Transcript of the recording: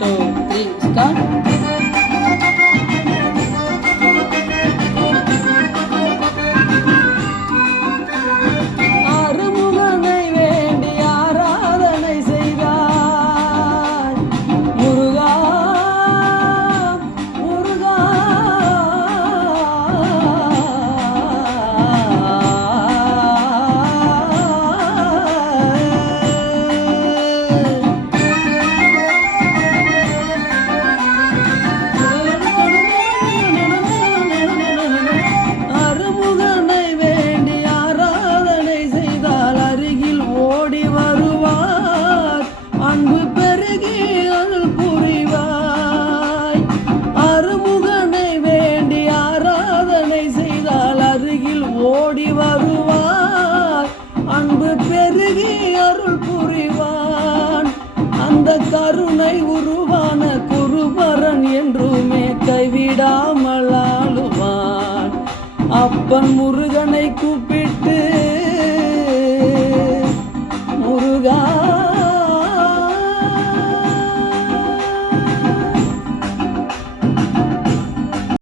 2, 3, start. ஆறுமுகனை வேண்டி ஆராதனை செய்தார் முருகா முருகா. அறுமுகனை வேண்டி ஆராதனை செய்தால் அருகில் ஓடி வருவார், அன்பு பெருகி அருள் புரிவாய். அறுமுகனை வேண்டி ஆராதனை செய்தால் அருகில் ஓடி வருவார், அன்பு பெருகி அருள் புரிவான். அந்த கருணை உருவான குருபரன் என்றுமே கைவிடாமல் ஆளுவான். அப்பன் முருகனை கூப்பிட்டு